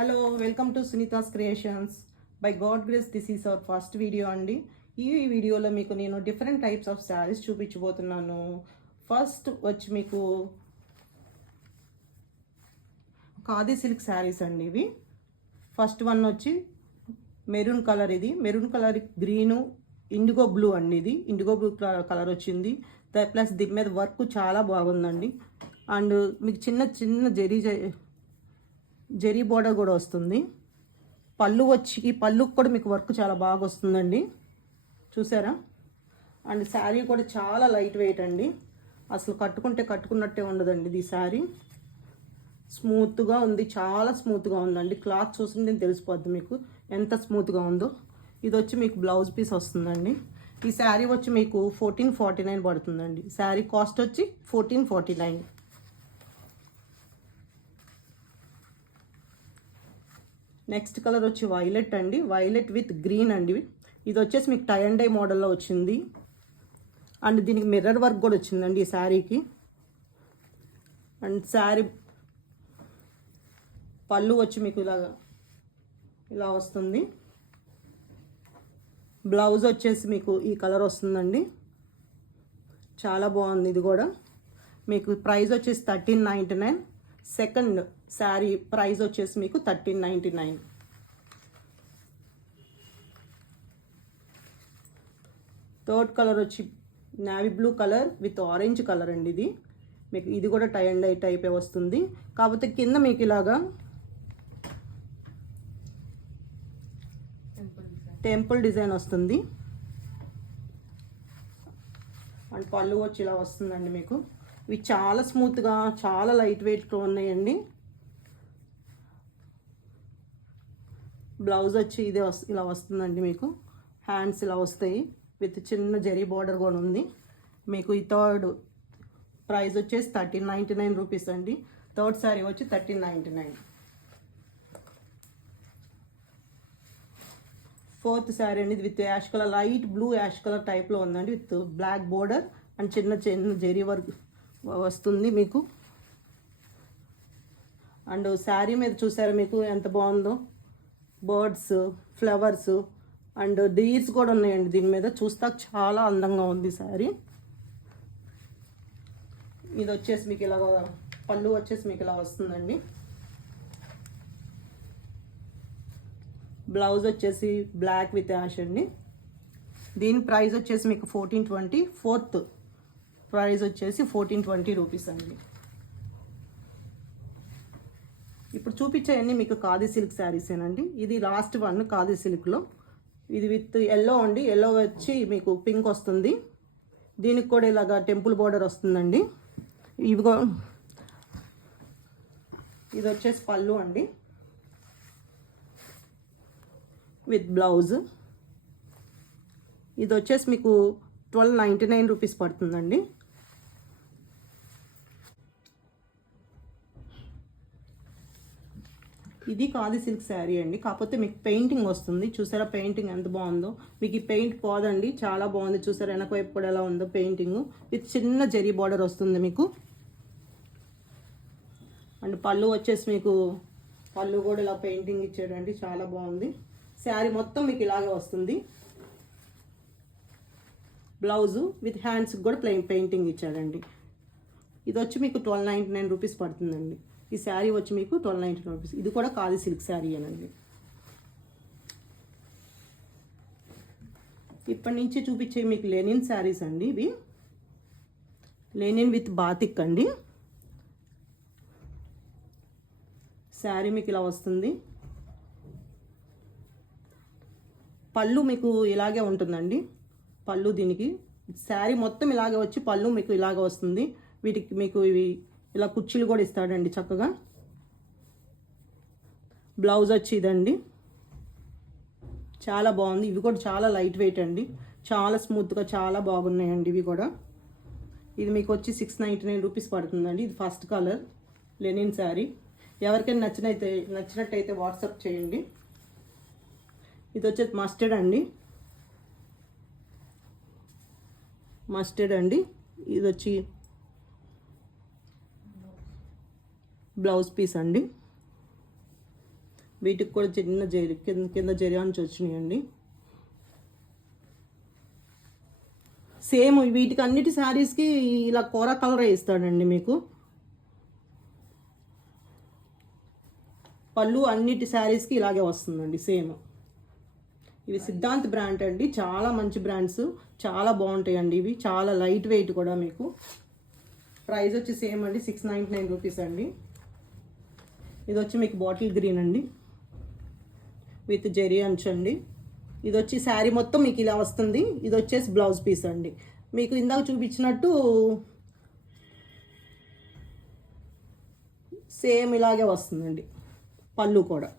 Hello, welcome to Sunita's creations. By God grace this is our first video అండి. ఈ వీడియోలో మీకు నేను డిఫరెంట్ టైప్స్ ఆఫ్ శారీస్ చూపించబోతున్నాను. ఫస్ట్ వచ్చి మీకు ఖాదీ సిల్క్ శారీస్ అండి. ఇవి ఫస్ట్ వన్ వచ్చి మెరూన్ కలర్. ఇది maroon colour green IndiGo blue అండి. ఇది ఇండిగో బ్లూ కలర్ వచ్చింది. ప్లస్ దీని మీద వర్క్ చాలా బాగుందండి. అండ్ మీకు చిన్న చిన్న జెరీ బోర్డర్ కూడా వస్తుంది. పళ్ళు వచ్చి ఈ పళ్ళుకి కూడా మీకు వర్క్ చాలా బాగా వస్తుందండి, చూసారా. అండ్ శారీ కూడా చాలా లైట్ వెయిట్ అండి. అసలు కట్టుకున్నట్టే ఉండదండి. ఇది శారీ స్మూత్గా ఉంది, చాలా స్మూత్గా ఉందండి. క్లాత్ చూస్తుంటే తెలిసిపోద్ది మీకు ఎంత స్మూత్గా ఉందో. ఇది వచ్చి మీకు బ్లౌజ్ పీస్ వస్తుందండి. ఈ శారీ వచ్చి మీకు 1449 పడుతుందండి. శారీ కాస్ట్ వచ్చి 1449. నెక్స్ట్ కలర్ వచ్చి వైలెట్ అండి. వైలెట్ విత్ గ్రీన్ అండి. ఇది వచ్చేసి మీకు టై అండ్ డై మోడల్లో వచ్చింది. అండ్ దీనికి మిర్రర్ వర్క్ కూడా వచ్చిందండి ఈ శారీకి. అండ్ శారీ పళ్ళు వచ్చి మీకు ఇలా వస్తుంది. బ్లౌజ్ వచ్చేసి మీకు ఈ కలర్ వస్తుందండి. చాలా బాగుంది. ఇది కూడా మీకు ప్రైస్ వచ్చేసి 1399. సెకండ్ శారీ ప్రైస్ వచ్చేసి మీకు 1399. థర్డ్ కలర్ వచ్చి navy blue colour with orange colour అండి. ఇది మీకు ఇది కూడా టై అండ్ డై టైపే వస్తుంది. కాకపోతే కింద మీకు ఇలాగా టెంపుల్ డిజైన్ వస్తుంది. అండ్ పళ్ళు వచ్చి ఇలా వస్తుందండి మీకు. ఇవి చాలా స్మూత్గా చాలా లైట్ వెయిట్గా ఉన్నాయండి. బ్లౌజ్ వచ్చి ఇదే ఇలా వస్తుందండి మీకు. హ్యాండ్స్ ఇలా వస్తాయి విత్ చిన్న జరీ బార్డర్ కూడా ఉంది. మీకు ఈ థర్డ్ ప్రైస్ వచ్చేసి 1399 రూపీస్ అండి. థర్డ్ శారీ వచ్చి 1399. ఫోర్త్ శారీ అండి. ఇది with ash colour, light blue ash colour టైప్లో ఉందండి. విత్ బ్లాక్ బోర్డర్ అండ్ చిన్న చిన్న జరీ వర్క్ వస్తుంది మీకు. అండ్ శారీ మీద చూసారా మీకు ఎంత బాగుందో. బర్డ్స్, ఫ్లవర్స్ అండ్ డీర్స్ కూడా ఉన్నాయండి దీని మీద. చూస్తా చాలా అందంగా ఉంది శారీ. ఇది వచ్చేసి మీకు ఇలా పళ్ళు వచ్చేసి మీకు ఇలా వస్తుందండి. బ్లౌజ్ వచ్చేసి బ్లాక్ విత్ యాష్ అండి. దీని ప్రైస్ వచ్చేసి మీకు 1420. ఫోర్త్ ప్రైస్ వచ్చేసి 1420 రూపీస్ అండి. ఇప్పుడు చూపించేవన్నీ మీకు ఖాదీ సిల్క్ శారీసేనండి. ఇది లాస్ట్ వన్ ఖాదీ సిల్క్లో. ఇది విత్ ఎల్లో అండి. ఎల్లో వచ్చి మీకు పింక్ వస్తుంది. దీనికి కూడా ఇలాగా టెంపుల్ బోర్డర్ వస్తుందండి. ఇవిగో ఇది వచ్చేసి పళ్ళు అండి విత్ బ్లౌజ్. ఇది వచ్చేసి మీకు 1299 రూపీస్ పడుతుందండి. ఇది ఖాదీ సిల్క్ శారీ అండి. కాకపోతే మీకు పెయింటింగ్ వస్తుంది. చూసారా పెయింటింగ్ ఎంత బాగుందో. మీకు ఈ పెయింట్ పోదండి, చాలా బాగుంది. చూసారా వెనక వైపు కూడా ఎలా ఉందో పెయింటింగ్. విత్ చిన్న జరీ బార్డర్ వస్తుంది మీకు. అండ్ పళ్ళు వచ్చేసి మీకు పళ్ళు కూడా ఇలా పెయింటింగ్ ఇచ్చాడండి, చాలా బాగుంది. శారీ మొత్తం మీకు ఇలాగే వస్తుంది. బ్లౌజు విత్ హ్యాండ్స్ కూడా పెయింటింగ్ ఇచ్చాడండి. ఇది వచ్చి మీకు 1299 రూపీస్ పడుతుందండి. ఈ శారీ వచ్చి మీకు 1299 రూపీస్. ఇది కూడా ఖాదీ సిల్క్ శారీ అనండి. ఇప్పటి నుంచి చూపించే మీకు లెనిన్ శారీస్ అండి. ఇవి లెనిన్ విత్ బాతిక్ అండి. శారీ మీకు ఇలా వస్తుంది. పళ్ళు మీకు ఇలాగే ఉంటుందండి. పళ్ళు దీనికి శారీ మొత్తం ఇలాగే వచ్చి పళ్ళు మీకు ఇలాగే వస్తుంది. వీటికి మీకు ఇవి ఇలా కుర్చీలు కూడా ఇస్తాడండి చక్కగా. బ్లౌజ్ వచ్చి ఇదండి, చాలా బాగుంది. ఇవి కూడా చాలా లైట్ వెయిట్ అండి, చాలా స్మూత్గా చాలా బాగున్నాయండి ఇవి కూడా. ఇది మీకు వచ్చి 699 రూపీస్ పడుతుందండి. ఇది ఫస్ట్ కలర్ లెనిన్ శారీ. ఎవరికైనా నచ్చినట్టయితే వాట్సాప్ చేయండి. ఇది వచ్చేసి మస్టర్డ్ అండి. ఇది వచ్చి బ్లౌజ్ పీస్ అండి. వీటికి కూడా చిన్న జరి కింద కింద జరి నుంచి వచ్చినాయండి. సేమ్ వీటికి అన్నిటి శారీస్కి ఇలా కోరా కలర్ ఇస్తాడండి మీకు. పళ్ళు అన్నిటి శారీస్కి ఇలాగే వస్తుందండి సేమ్. ఇవి సిద్ధాంత్ బ్రాండ్ అండి, చాలా మంచి బ్రాండ్స్, చాలా బాగుంటాయండి ఇవి, చాలా లైట్ వెయిట్ కూడా. మీకు ప్రైస్ వచ్చి సేమ్ అండి, 699 రూపీస్ అండి. ఇది వచ్చి మీకు బాటిల్ గ్రీన్ అండి విత్ జెరీ అంచండి. ఇది వచ్చి శారీ మొత్తం మీకు ఇలా వస్తుంది. ఇది వచ్చేసి బ్లౌజ్ పీస్ అండి. మీకు ఇందాక చూపించినట్టు సేమ్ ఇలాగే వస్తుందండి పళ్ళు కూడా.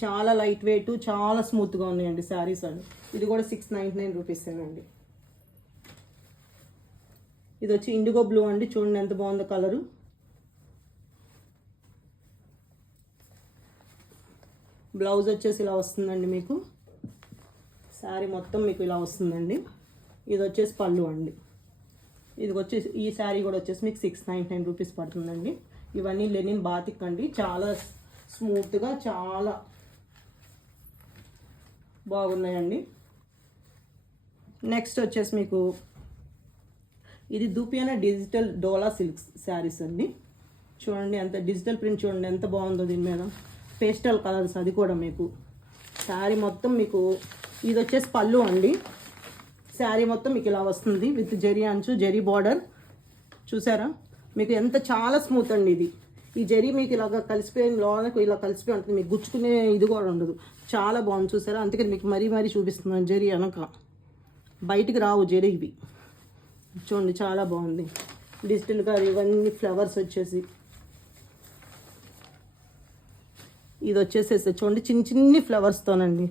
చాలా లైట్ వెయిట్, చాలా స్మూత్గా ఉన్నాయండి శారీస్ అండి. ఇది కూడా 699 రూపీసేనండి. ఇది వచ్చి ఇండిగో బ్లూ అండి, చూడండి ఎంత బాగుందో కలరు. బ్లౌజ్ వచ్చేసి ఇలా వస్తుందండి మీకు. శారీ మొత్తం మీకు ఇలా వస్తుందండి. ఇది వచ్చేసి పళ్ళు అండి. ఇది వచ్చేసి ఈ శారీ కూడా వచ్చేసి మీకు 699 రూపీస్ పడుతుందండి. ఇవన్నీ లెనిన్ బాతిక్ అండి, చాలా స్మూత్గా చాలా బాగున్నాయండి. నెక్స్ట్ వచ్చేసి మీకు ఇది దూపియానా డిజిటల్ డోలా సిల్క్స్ శారీస్ అండి. చూడండి ఎంత డిజిటల్ ప్రింట్, చూడండి ఎంత బాగుందో దీని మీద. పేస్టల్ కలర్స్, అది కూడా మీకు శారీ మొత్తం మీకు. ఇది వచ్చేసి పళ్ళు అండి. శారీ మొత్తం మీకు ఇలా వస్తుంది విత్ జరీ అంచు, జరీ బార్డర్. చూసారా మీకు ఎంత చాలా స్మూత్ అండి ఇది. ఈ జరీ మీకు ఇలాగ కలిసిపోయి లోనకు ఇలా కలిసిపోయి ఉంటుంది, మీకు గుచ్చుకునే ఇది కూడా ఉండదు. చాలా బాగుంది చూసారా, అందుకని మీకు మరీ మరీ చూపిస్తున్నాను. జరీ వెనక బయటికి రావు జరీ ఇవి. చూడండి చాలా బాగుంది డిజిటల్గా. ఇవన్నీ ఫ్లవర్స్ వచ్చేసి ఇది వచ్చేసేసి చూడండి చిన్న చిన్ని ఫ్లవర్స్తోనండి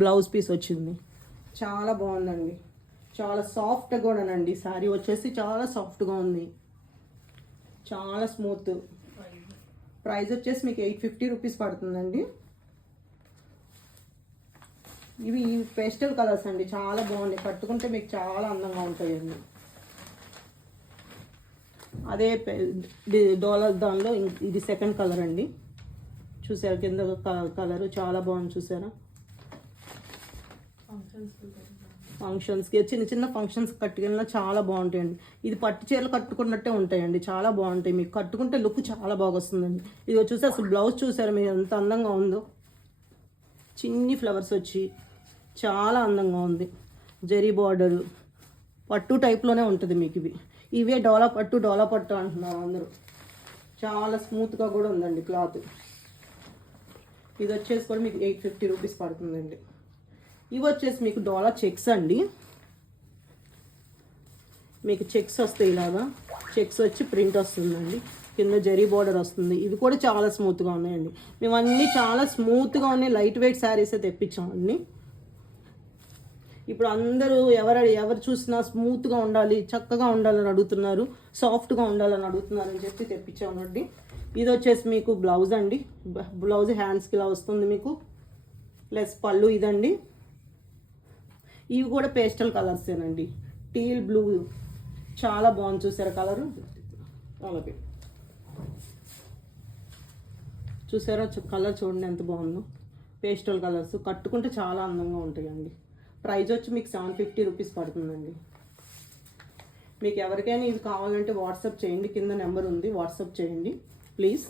బ్లౌజ్ పీస్ వచ్చింది. చాలా బాగుందండి, చాలా సాఫ్ట్గా కూడానండి. శారీ వచ్చేసి చాలా సాఫ్ట్గా ఉంది, చాలా స్మూత్. ప్రైస్ వచ్చేసి మీకు 850 రూపీస్ పడుతుందండి. ఇవి పేస్టల్ కలర్స్ అండి, చాలా బాగుంది. కట్టుకుంటే మీకు చాలా అందంగా ఉంటాయండి. అదే డోలర్ దానిలో ఇది సెకండ్ కలర్ అండి. చూసారా కింద కలరు చాలా బాగుంది చూసారా. ఫంక్షన్స్కి చిన్న చిన్న ఫంక్షన్స్ కట్టుకెళ్ళినా చాలా బాగుంటాయండి. ఇది పట్టు చీరలు కట్టుకున్నట్టే ఉంటాయండి, చాలా బాగుంటాయి. మీకు కట్టుకుంటే లుక్ చాలా బాగా వస్తుందండి. ఇది చూసి అసలు బ్లౌజ్ చూసారా మీరు ఎంత అందంగా ఉందో. చిన్ని ఫ్లవర్స్ వచ్చి చాలా అందంగా ఉంది. జరీ బార్డరు పట్టు టైప్లోనే ఉంటుంది మీకు. ఇవే డోలా పట్టు అంటున్నారు అందరూ. చాలా స్మూత్గా కూడా ఉందండి క్లాత్. ఇది వచ్చేసి కూడా మీకు 850 రూపీస్ పడుతుందండి. ఇవి వచ్చేసి మీకు డోలా చెక్స్ అండి. మీకు చెక్స్ వస్తాయి, ఇలాగా చెక్స్ వచ్చి ప్రింట్ వస్తుందండి, కింద జరీ బార్డర్ వస్తుంది. ఇవి కూడా చాలా స్మూత్గా ఉన్నాయండి. మేము అన్నీ చాలా స్మూత్గా ఉన్నాయి, లైట్ వెయిట్ శారీసే తెప్పించాం అన్నీ. ఇప్పుడు అందరూ ఎవరు చూసినా స్మూత్గా ఉండాలి, చక్కగా ఉండాలని అడుగుతున్నారు, సాఫ్ట్గా ఉండాలని అడుగుతున్నారు అని చెప్పి తెప్పించామండి. ఇది వచ్చేసి మీకు బ్లౌజ్ అండి. బ్లౌజ్ హ్యాండ్స్కి ఇలా వస్తుంది మీకు, ప్లస్ పళ్ళు ఇదండి. ఇవి కూడా పేస్టల్ కలర్సేనండి, టీల్ బ్లూ, చాలా బాగుంది చూసారా కలరు. అలాగే చూసారా కలర్ చూడండి ఎంత బాగుందో. పేస్టల్ కలర్స్ కట్టుకుంటే చాలా అందంగా ఉంటాయండి. ప్రైస్ వచ్చి మీకు 750 రూపీస్ పడుతుందండి. మీకు ఎవరికైనా ఇది కావాలంటే వాట్సాప్ చేయండి, కింద నెంబర్ ఉంది, వాట్సాప్ చేయండి ప్లీజ్.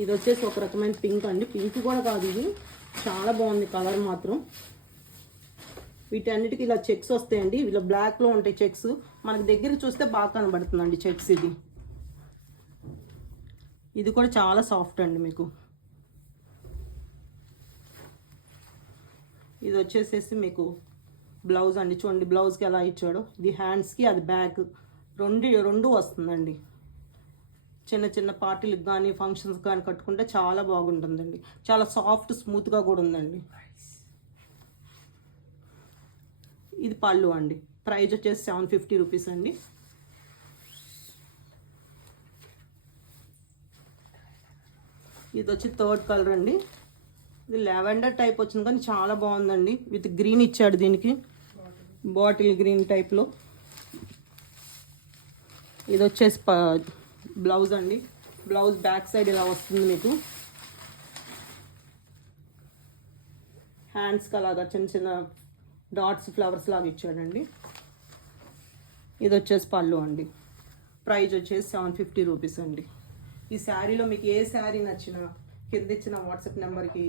ఇది వచ్చేసి ఒక రకమైన పింక్ అండి, పింక్ కూడా కాదు ఇది, చాలా బాగుంది కలర్ మాత్రం. వీటన్నిటికీ ఇలా చెక్స్ వస్తాయండి, ఇలా బ్లాక్లో ఉంటాయి చెక్స్. మనకి దగ్గర చూస్తే బాగా కనబడుతుందండి చెక్స్. ఇది కూడా చాలా సాఫ్ట్ అండి మీకు. ఇది వచ్చేసేసి మీకు బ్లౌజ్ అండి. చూడండి బ్లౌజ్కి ఎలా ఇచ్చాడో. ఇది హ్యాండ్స్కి, అది బ్యాక్, రెండు వస్తుందండి. చిన్న చిన్న పార్టీలకు కానీ ఫంక్షన్స్ కానీ కట్టుకుంటే చాలా బాగుంటుందండి. చాలా సాఫ్ట్ స్మూత్గా కూడా ఉందండి. ఇది పళ్ళు అండి. ప్రైస్ వచ్చేసి 750 రూపీస్ అండి. ఇది వచ్చి థర్డ్ కలర్ అండి. ఇది లావెండర్ టైప్ వచ్చింది కానీ చాలా బాగుందండి. విత్ గ్రీన్ ఇచ్చాడు దీనికి, బాటిల్ గ్రీన్ టైప్లో. ఇది వచ్చేసి బ్లౌజ్ అండి. బ్లౌజ్ బ్యాక్ సైడ్ ఇలా వస్తుంది మీకు. హ్యాండ్స్కి అలాగా చిన్న చిన్న డాట్స్ ఫ్లవర్స్ లాగా ఇచ్చాడండి. ఇది వచ్చేసి పళ్ళు అండి. ప్రైస్ వచ్చేసి 750 రూపీస్ అండి. ఈ శారీలో మీకు ఏ శారీ నచ్చినా కింద ఇచ్చిన వాట్సాప్ నెంబర్కి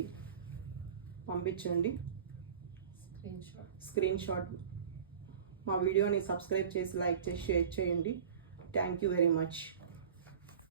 పంపించండి. Screen shot. మా వీడియోని సబ్స్క్రైబ్ చేసి లైక్ చేసి షేర్ చేయండి. Thank you very much.